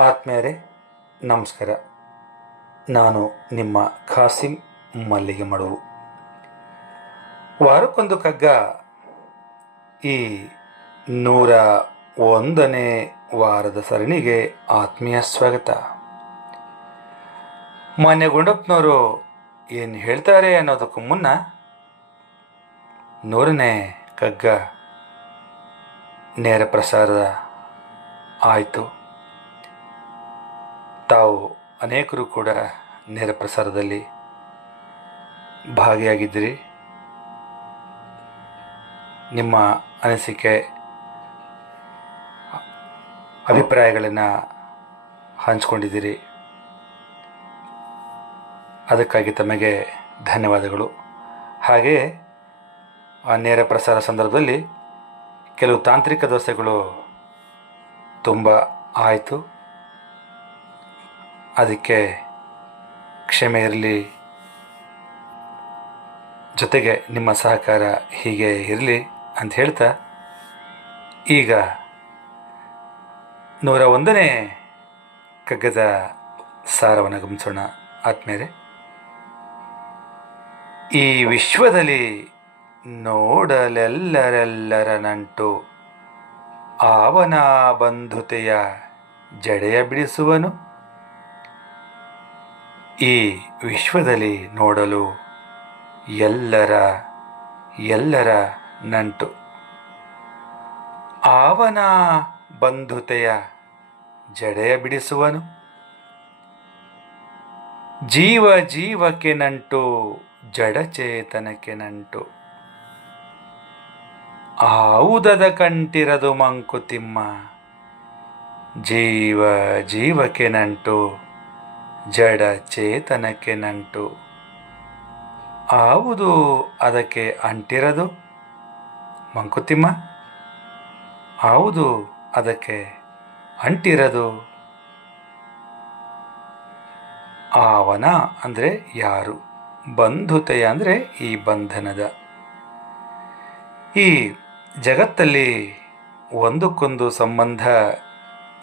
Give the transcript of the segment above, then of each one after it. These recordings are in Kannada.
ಆತ್ಮೀಯರೇ ನಮಸ್ಕಾರ. ನಾನು ನಿಮ್ಮ ಖಾಸಿಂ ಮಲ್ಲಿಗೆ ಮಡುವು. ವಾರಕ್ಕೊಂದು ಕಗ್ಗ ಈ 101ನೇ ವಾರದ ಸರಣಿಗೆ ಆತ್ಮೀಯ ಸ್ವಾಗತ. ಮಾನ್ಯ ಗುಂಡಪ್ಪನವರು ಏನು ಹೇಳ್ತಾರೆ ಅನ್ನೋದಕ್ಕೂ ಮುನ್ನ 100ನೇ ಕಗ್ಗ ನೇರ ಪ್ರಸಾರ ಆಯಿತು. ತಾವು ಅನೇಕರು ಕೂಡ ನೇರ ಪ್ರಸಾರದಲ್ಲಿ ಭಾಗಿಯಾಗಿದ್ದೀರಿ. ನಿಮ್ಮ ಅನಿಸಿಕೆ ಅಭಿಪ್ರಾಯಗಳನ್ನು ಹಂಚಿಕೊಂಡಿದ್ದೀರಿ. ಅದಕ್ಕಾಗಿ ತಮಗೆ ಧನ್ಯವಾದಗಳು. ಹಾಗೆಯೇ ಆ ನೇರ ಪ್ರಸಾರ ಸಂದರ್ಭದಲ್ಲಿ ಕೆಲವು ತಾಂತ್ರಿಕ ದೋಷಗಳು ತುಂಬ ಆಯಿತು. ಅದಕ್ಕೆ ಕ್ಷಮೆ ಇರಲಿ. ಜೊತೆಗೆ ನಿಮ್ಮ ಸಹಕಾರ ಹೀಗೆ ಇರಲಿ ಅಂತ ಹೇಳ್ತಾ ಈಗ 101ನೇ ಕಗ್ಗದ ಸಾರವನ್ನು ಗಮನಿಸೋಣ. ಆದ್ಮೇಲೆ ಈ ವಿಶ್ವದಲ್ಲಿ ನೋಡಲೆಲ್ಲರೆಲ್ಲರ ನಂಟು, ಆವನ ಬಂಧುತೆಯ ಜಡೆಯ ಬಿಡಿಸುವನು. ಈ ವಿಶ್ವದಲ್ಲಿ ನೋಡಲು ಎಲ್ಲರ ನಂಟು, ಆವನ ಬಂಧುತೆಯ ಜಡೆಯ ಬಿಡಿಸುವನು. ಜೀವ ಜೀವಕ್ಕೆ ನಂಟು, ಜಡಚೇತನಕ್ಕೆ ನಂಟು, ಆವುದದ ಕಂಟಿರದು ಮಂಕುತಿಮ್ಮ. ಜೀವ ಜೀವಕ್ಕೆ ನಂಟು, ಜಡ ಚೇತನಕ್ಕೆ ನಂಟು, ಆವುದು ಅದಕ್ಕೆ ಅಂಟಿರದು ಮಂಕುತಿಮ್ಮ. ಆವುದು ಅದಕ್ಕೆ ಅಂಟಿರದು. ಆವನ ಅಂದರೆ ಯಾರು, ಬಂಧುತೆಯ ಅಂದರೆ ಈ ಬಂಧನದ. ಈ ಜಗತ್ತಲ್ಲಿ ಒಂದಕ್ಕೊಂದು ಸಂಬಂಧ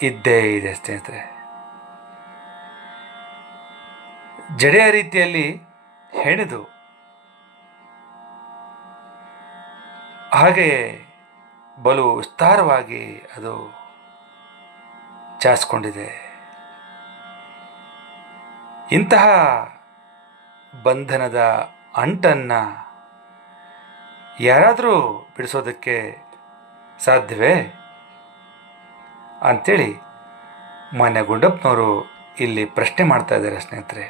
ಇದ್ದೇ ಇದೆ ಸ್ನೇಹಿತರೆ. ಜಡೆಯ ರೀತಿಯಲ್ಲಿ ಹೆಣೆದು ಹಾಗೆಯೇ ಬಲು ವಿಸ್ತಾರವಾಗಿ ಅದು ಚಾಚಿಕೊಂಡಿದೆ. ಇಂತಹ ಬಂಧನದ ಅಂಟನ್ನು ಯಾರಾದರೂ ಬಿಡಿಸೋದಕ್ಕೆ ಸಾಧ್ಯವೇ ಅಂಥೇಳಿ ಮಾನ್ಯ ಗುಂಡಪ್ಪನವರು ಇಲ್ಲಿ ಪ್ರಶ್ನೆ ಮಾಡ್ತಾ ಇದ್ದಾರೆ ಸ್ನೇಹಿತರೆ.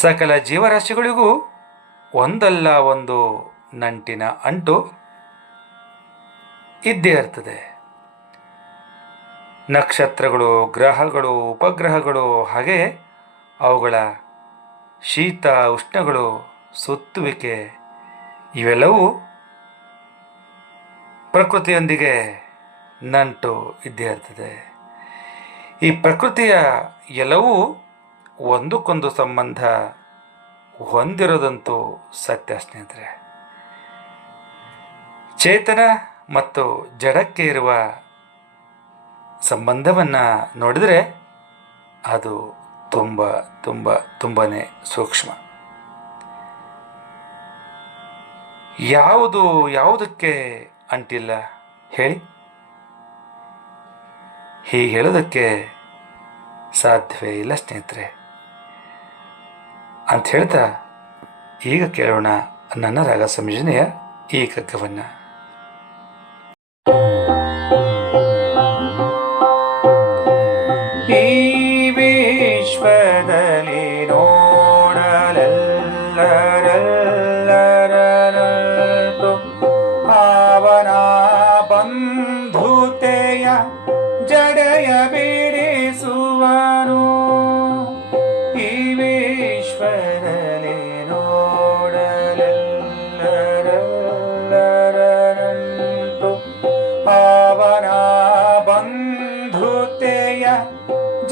ಸಕಲ ಜೀವರಾಶಿಗಳಿಗೂ ಒಂದಲ್ಲ ಒಂದು ನಂಟಿನ ಅಂಟು ಇದ್ದೇ ಇರ್ತದೆ. ನಕ್ಷತ್ರಗಳು, ಗ್ರಹಗಳು, ಉಪಗ್ರಹಗಳು, ಹಾಗೆ ಅವುಗಳ ಶೀತ ಉಷ್ಣಗಳು, ಸುತ್ತುವಿಕೆ, ಇವೆಲ್ಲವೂ ಪ್ರಕೃತಿಯೊಂದಿಗೆ ನಂಟು ಇದ್ದೇ ಇರ್ತದೆ. ಈ ಪ್ರಕೃತಿಯ ಎಲ್ಲವೂ ಒಂದಕ್ಕೊಂದು ಸಂಬಂಧ ಹೊಂದಿರೋದಂತೂ ಸತ್ಯ ಸ್ನೇಹಿತರೆ. ಚೇತನ ಮತ್ತು ಜಡಕ್ಕೆ ಇರುವ ಸಂಬಂಧವನ್ನು ನೋಡಿದರೆ ಅದು ತುಂಬನೇ ಸೂಕ್ಷ್ಮ. ಯಾವುದಕ್ಕೆ ಅಂಟಿಲ್ಲ ಹೇಳಿ? ಹೀಗೆ ಹೇಳೋದಕ್ಕೆ ಸಾಧ್ಯವೇ ಇಲ್ಲ ಸ್ನೇಹಿತರೆ ಅಂತ ಹೇಳ್ತಾ ಈಗ ಕೇಳೋಣ ನನ್ನ ರಾಗ ಸಂಯೋಜನೆಯ ಈ ಕಗ್ಗವನ್ನು. ಈ ವಿಶ್ವದಲ್ಲಿ ನೋಡಲೆಲ್ಲರೆಲ್ಲರಲ್ಲೂ ಅವನ ಬಂಧುತೆಯ ಜಡೆಯ ಬಿಡಿಸುವನು. ಈ ವಿಶ್ವದಲ್ಲಿ ನೋಡಲೆಲ್ಲರೆಲ್ಲರಲ್ಲೂ ಅವನ ಬಂಧುತೆಯ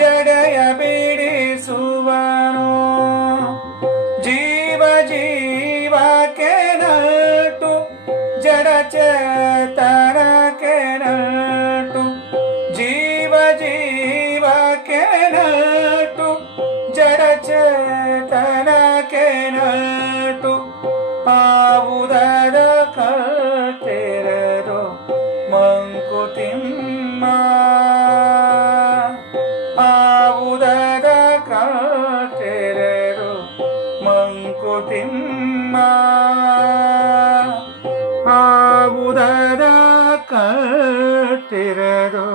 ಜಡೆಯ ಬಿಡಿಸುವನು. ಜೀವ ಜೀವಕ್ಕೆ ನಂಟು, ಜಡ ಚೇತನಕ್ಕೆ ನಂಟು, ಜೀವ ಜೀವ ಕಟ್ಟಿರರು ಮಂಕುತಿಮ್ಮ ಆವುದದ ಕಟ್ಟಿರರು ಮಂಕುತಿಮ್ಮ ಆವುದದ ಕಟ್ಟಿರರು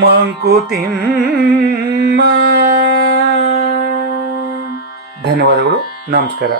ಮಂಕುತಿಮ್ಮ. ಧನ್ಯವಾದಗಳು. ನಮಸ್ಕಾರ.